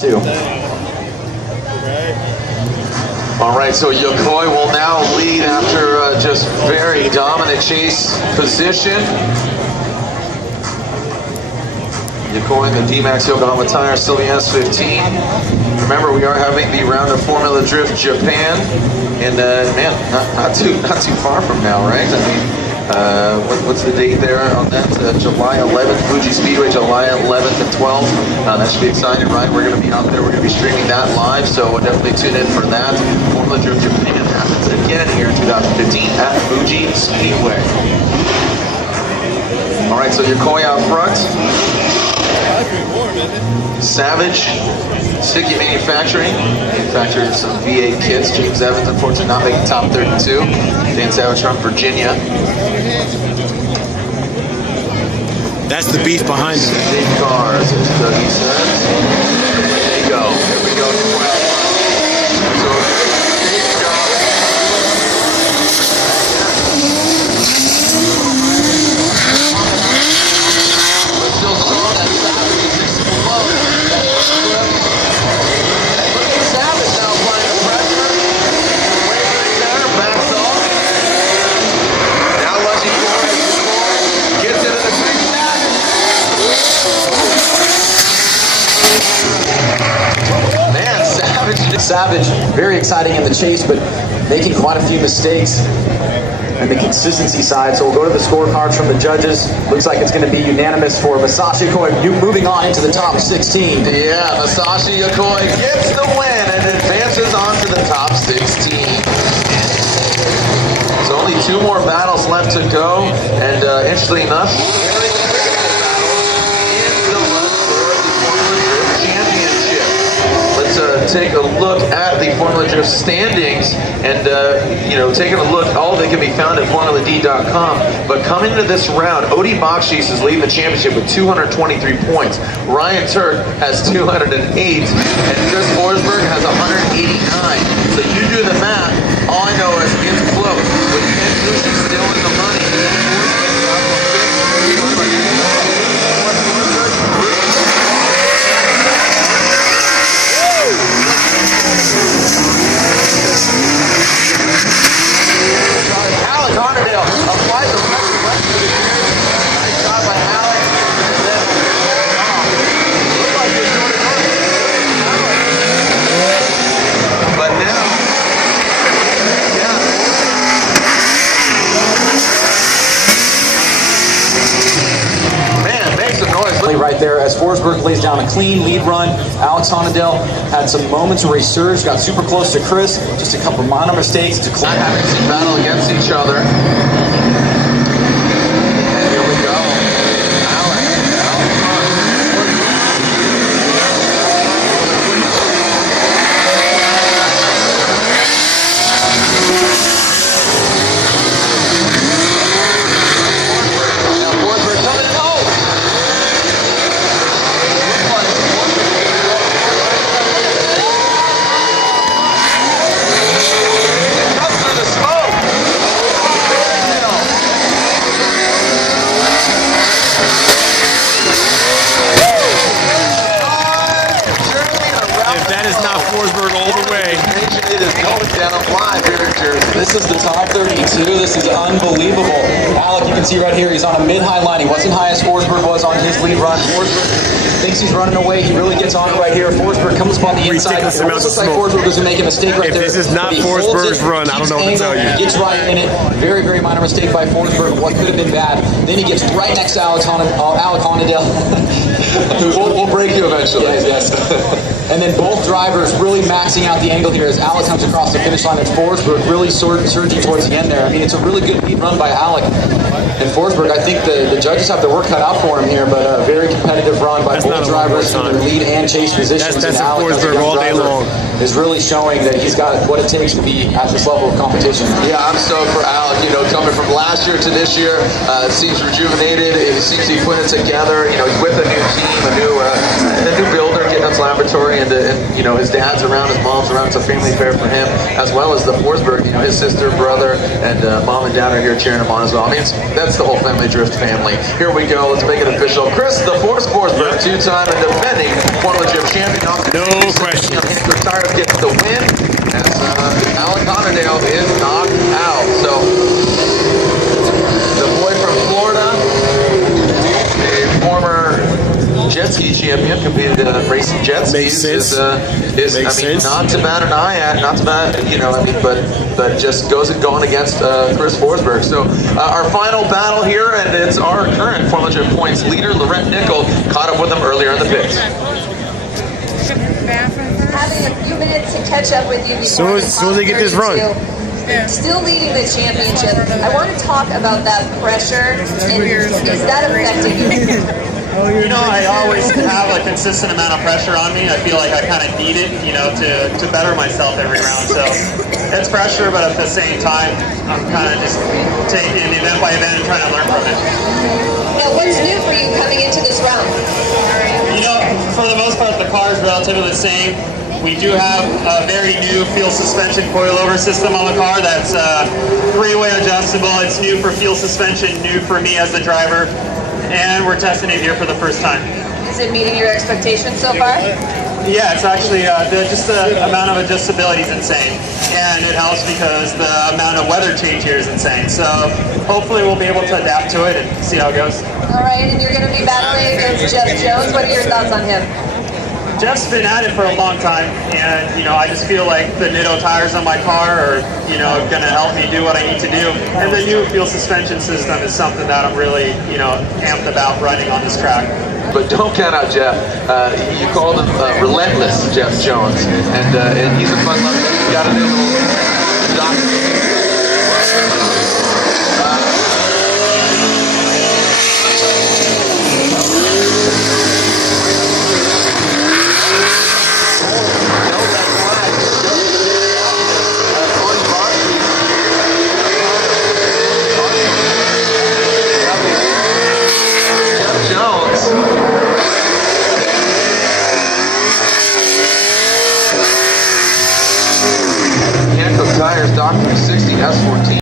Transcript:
Two. All right, so Yokoi will now lead after just very dominant chase position. Yokoi in the D-Max Yokohama Tire Sylvian S15. Remember, we are having the round of Formula Drift Japan, and man, not too far from now, right? I mean, what's the date there on that? July 11th, Fuji Speedway, July 11th and 12th. That should be exciting, right? We're going to be out there. We're going to be streaming that live, so definitely tune in for that. Formula Drift Japan happens again here in 2015 at Fuji Speedway. All right, so Yokoi out front. Savage, Sticky Manufacturing, manufactures some V8 kits. James Evans, unfortunately, not making top 32. Dan Savage from Virginia. That's the beef behind him. Big cars, as Dougie says. There you go. Here we go. Savage, very exciting in the chase, but making quite a few mistakes on the consistency side. So we'll go to the scorecards from the judges. Looks like it's going to be unanimous for Masashi Yokoi, moving on into the top 16. Yeah, Masashi Yokoi gets the win and advances on to the top 16. There's only 2 more battles left to go, and interestingly enough, take a look at the Formula Drift standings, and taking a look, all they can be found at formulad.com. But coming into this round, Odi Bakshish is leading the championship with 223 points. Ryan Turk has 208, and Chris Forsberg has 189. So you do the math. All I know is it's close. With Ken Bushi still in the money. Alec Arnadale applies the pressure left to the rear. Nice shot by Alec. And then, looked like he was doing it right. But now, man, make some noise. Right there as Forsberg lays down a clean lead run. Alex Honadell had some moments where he surged, got super close to Chris, just a couple minor mistakes. Not having to battle against each other. And here we go. Forsberg all the way. It is going down live here in Jersey. This is the top 32. This is unbelievable. Alec, you can see right here, he's on a mid-high line. He wasn't high as Forsberg was on his lead run. Forsberg thinks he's running away. He really gets on it right here. Forsberg comes up on the inside. It looks like Forsberg was making a mistake right there. If this is not Forsberg's run, I don't know what to tell you. He gets right in it. Very, very minor mistake by Forsberg. What could have been bad. Then he gets right next to Alec Honadell. We'll break you eventually. Yes. And then both drivers really maxing out the angle here as Alec comes across the finish line, and Forsberg really surging towards the end there. I mean, it's a really good lead run by Alec. And Forsberg, I think the judges have their work cut out for him here, but a very competitive run by both drivers in their lead and chase positions. That's and Alec, Forsberg all day long, is really showing that he's got what it takes to be at this level of competition. Yeah, I'm stoked for Alec. Coming from last year to this year, it seems rejuvenated. It seems to be putting it together. He's with a new team, a new builder, getting son's laboratory, and you know, his dad's around, his mom's around. It's a family affair for him, as well as the Forsberg. You know, his sister, brother, and mom and dad are here cheering him on as well. I mean, that's the whole Family Drift family. Here we go. Let's make it official. Chris the Force Forsberg, two-time and defending Formula Drift champion. No question. Hank Tires gets the win as Alec Connerdale is knocked out. So the boy from Florida, a former jet ski champion, competed in racing jet skis. Makes sense. I mean, not to bat an eye at, not to bat, you know, I mean, but just going against Chris Forsberg. So our final battle here, and it's our current Formula Drift points leader, Laurent Nickel, caught up with him earlier in the pits. Having a few minutes to catch up with you before soon as they get this run. Still leading the championship. I want to talk about that pressure. And is that affecting you? You know, I always have a consistent amount of pressure on me. I feel like I kind of need it, you know, to better myself every round. So it's pressure, but at the same time, I'm kind of just taking event by event and trying to learn from it. Now, what's new for you coming into this round? You know, for the most part, the car is relatively the same. We do have a very new fuel suspension coilover system on the car that's three-way adjustable. It's new for fuel suspension, new for me as the driver, and we're testing it here for the first time. Is it meeting your expectations so far? Yeah, it's actually just the amount of adjustability is insane, and it helps because the amount of weather change here is insane. So hopefully we'll be able to adapt to it and see how it goes. All right, and you're going to be battling against Jeff Jones. What are your thoughts on him? Jeff's been at it for a long time, and you know, I just feel like the Nitto tires on my car are, you know, going to help me do what I need to do. And the new fuel suspension system is something that I'm really, you know, amped about running on this track. But don't count out Jeff. You called him relentless, Jeff Jones, and he's a fun loving. He's got a new little doc. Tires, Doc 360 S14.